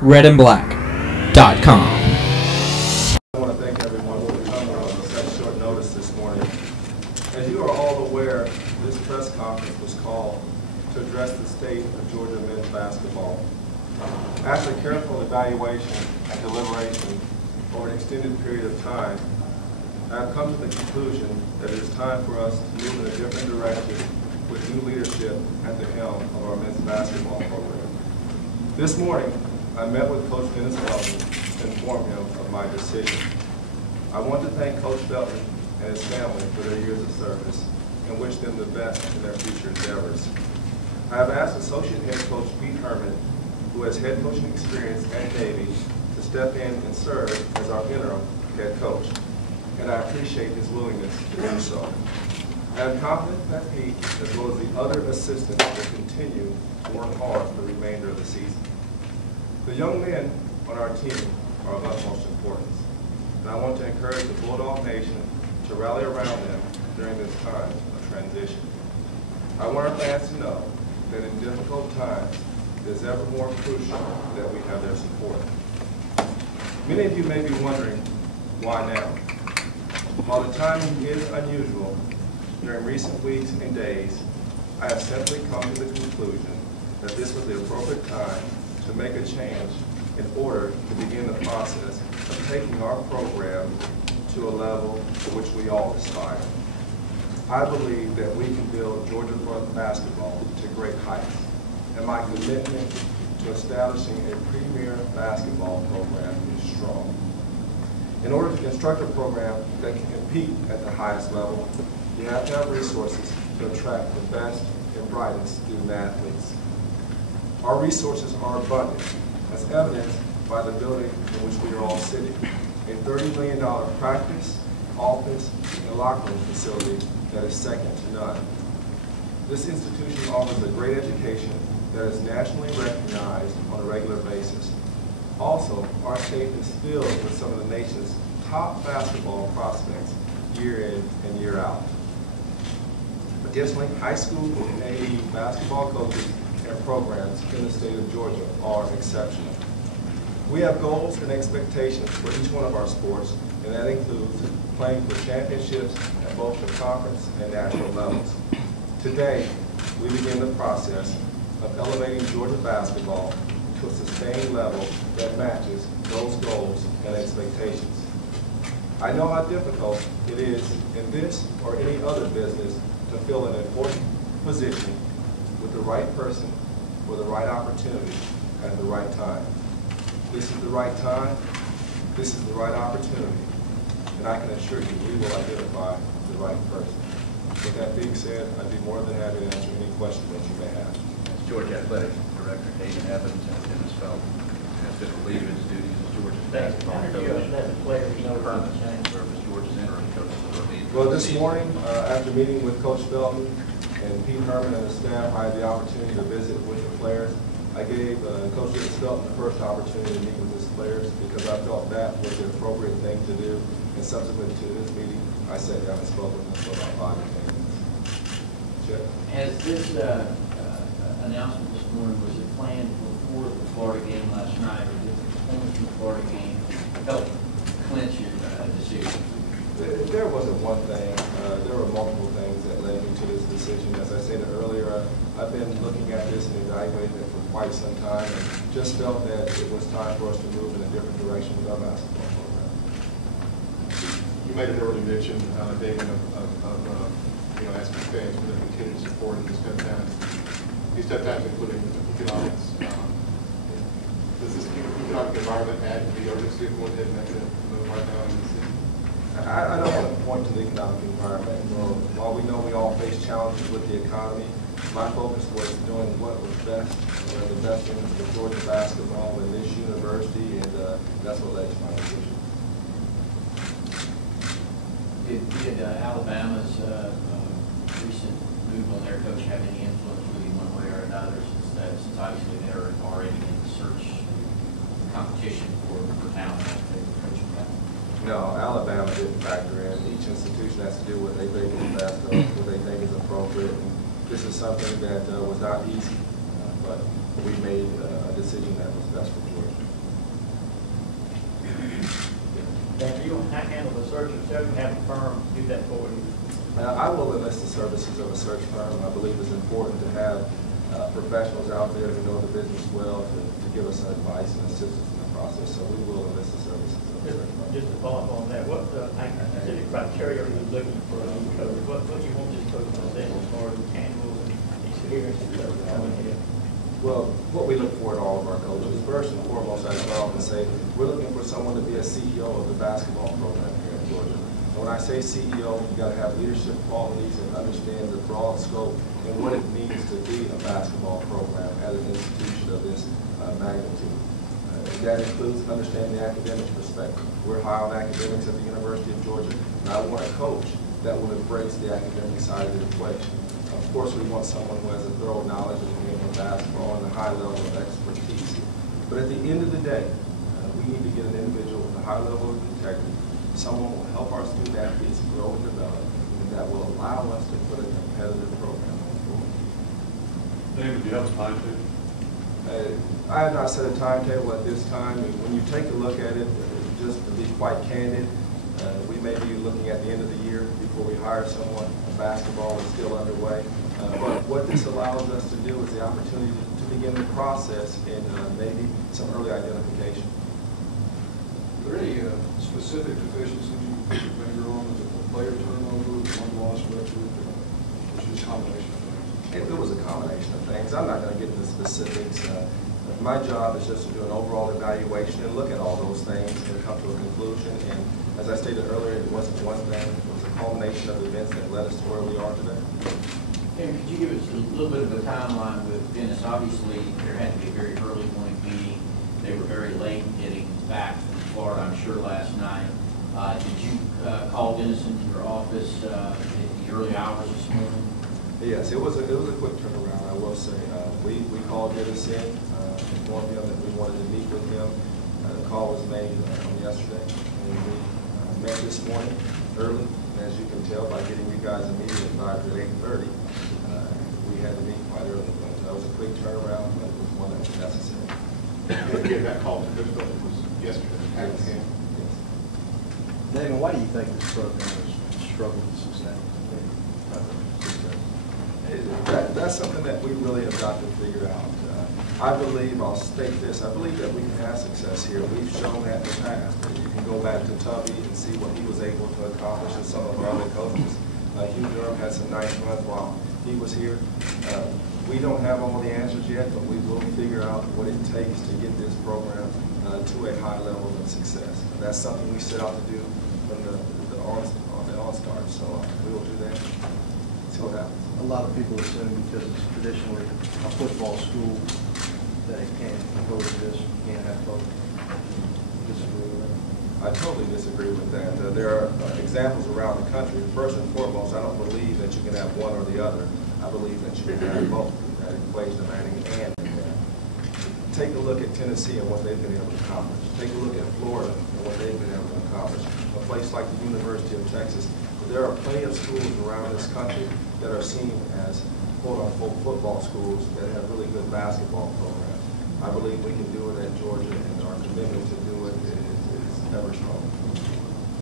redandblack.com. I want to thank everyone for coming on such short notice this morning. As you are all aware, this press conference was called to address the state of Georgia men's basketball. After careful evaluation and deliberation over an extended period of time, I have come to the conclusion that it is time for us to move in a different direction with new leadership at the helm of our men's basketball program. This morning, I met with Coach Dennis Felton to inform him of my decision. I want to thank Coach Felton and his family for their years of service and wish them the best in their future endeavors. I have asked Associate Head Coach Pete Herman, who has head coaching experience at Navy, to step in and serve as our interim head coach, and I appreciate his willingness to do so. I am confident that Pete, as well as the other assistants, will continue to work hard for the remainder of the season. The young men on our team are of utmost importance, and I want to encourage the Bulldog Nation to rally around them during this time of transition. I want our fans to know that in difficult times, it is ever more crucial that we have their support. Many of you may be wondering, why now? While the timing is unusual, during recent weeks and days, I have simply come to the conclusion that this was the appropriate time to make a change in order to begin the process of taking our program to a level to which we all aspire. I believe that we can build Georgia basketball to great heights, and my commitment to establishing a premier basketball program is strong. In order to construct a program that can compete at the highest level, you have to have resources to attract the best and brightest student athletes. Our resources are abundant, as evidenced by the building in which we are all sitting, a $30 million practice, office, and locker room facility that is second to none. This institution offers a great education that is nationally recognized on a regular basis. Also, our state is filled with some of the nation's top basketball prospects year in and year out. Additionally, high school and AE basketball coaches and programs in the state of Georgia are exceptional. We have goals and expectations for each one of our sports, and that includes playing for championships at both the conference and national levels. Today, we begin the process of elevating Georgia basketball to a sustained level that matches those goals and expectations. I know how difficult it is in this or any other business to fill an important position with the right person for the right opportunity at the right time. This is the right time, this is the right opportunity, and I can assure you we will identify the right person. With that being said, I'd be more than happy to answer any questions that you may have. Georgia Athletics Director Hayden Evans and Dennis Felton has been relieved of his duties as Georgia's basketball coach. Current serves as Georgia's interim coach. Well, this morning, after meeting with Coach Felton and Pete Herman and the staff, I had the opportunity to visit with the players. I gave Coach Dennis Felton the first opportunity to meet with his players because I felt that was the appropriate thing to do. And subsequent to this meeting, I sat down and spoke with him for about 5 to 10 minutes. Jeff? Has this announcement this morning, was it planned before the Florida game last night, or did the performance from the Florida game help clinch your decision? There wasn't one thing. There were multiple things that led me to this decision. As I said earlier, I've been looking at this and evaluating it for quite some time, and just felt that it was time for us to move in a different direction with our basketball program. You made an early mention, David, of asking fans for their continued support in these tough times. These tough times, including economics. Does this economic environment add to the urgency of going ahead and making a move right now in the season? I don't want to point to the economic environment. While we know we all face challenges with the economy, my focus was doing what was best, the best things for Georgia basketball and this university, and that's what led to my decision. Did Alabama's recent move on their coach have any influence with you one way or another, since obviously they're already in the search competition for talent at the coaching level? No, Alabama didn't factor in. Each institution has to do what they think is best, what they think is appropriate. And this is something that was not easy, but we made a decision that was best for Georgia. Dan, you don't handle the search yourself, you have a firm do that for you. I will enlist the services of a search firm. I believe it's important to have professionals out there who know the business well to give us advice and assistance in the process. So we will enlist the services of a search firm. Just to follow up on that, what specific criteria are you looking for a new coach? What do you want this coach to possess as far as tangible experience that are coming here? Well, what we look for in all of our coaches, first and foremost, as I often say, we're looking for someone to be a CEO of the basketball program here in Georgia. And when I say CEO, you got to have leadership qualities and understand the broad scope and what it means to be a basketball program at an institution of this magnitude. That includes understanding the academic perspective. We're high on academics at the University of Georgia, and I want a coach that will embrace the academic side of the equation. Of course, we want someone who has a thorough knowledge of the game of basketball and a high level of expertise. But at the end of the day, we need to get an individual with a high level of integrity, someone who will help our student athletes grow and develop, and that will allow us to put a competitive program on forward. David, do you have a timetable? I have not set a timetable at this time. When you take a look at it, just to be quite candid, we may be looking at the end of the year before we hire someone. Basketball is still underway. But what this allows us to do is the opportunity to begin the process and maybe some early identification. Are there any specific deficiencies you put your finger on? Is it the player turnover, one loss record, or just a combination of things? It was a combination of things. I'm not going to get into specifics. My job is just to do an overall evaluation and look at all those things and come to a conclusion. And as I stated earlier, it wasn't one thing. It was a culmination of events that led us to where we are today. Tim, could you give us a little bit of a timeline with Dennis? Obviously, there had to be a very early morning meeting. They were very late getting back from Florida, I'm sure, last night. Did you call Dennis into your office at the early hours this morning? Yes, it was a quick turnaround, I will say. We called Dennis in, informed him that we wanted to meet with him. The call was made yesterday, and we met this morning early. And as you can tell by getting you guys a meeting at 5 to 8:30, we had to meet quite early. But that was a quick turnaround, but it was one that was necessary. And again, that call to Dennis Felton was yesterday. Yes. Yes. David, why do you think this program has struggled to sustain? That's something that we really have got to figure out. I believe, I'll state this, I believe that we can have success here. We've shown that in the past. You can go back to Tubby and see what he was able to accomplish and some of our other coaches. Hugh Durham had some nice runs while he was here. We don't have all the answers yet, but we will figure out what it takes to get this program to a high level of success. And that's something we set out to do from the on-start. So we will do that. See what happens. A lot of people assume because it's traditionally a football school that it can't go to this, you can't have both. Disagree with that? I totally disagree with that. There are examples around the country. First and foremost, I don't believe that you can have one or the other. I believe that you can have both. That equation of adding and. Take a look at Tennessee and what they've been able to accomplish. Take a look at Florida and what they've been able to accomplish. A place like the University of Texas. There are plenty of schools around this country that are seen as quote-unquote football schools that have really good basketball programs. I believe we can do it at Georgia, and our commitment to do it is ever strong.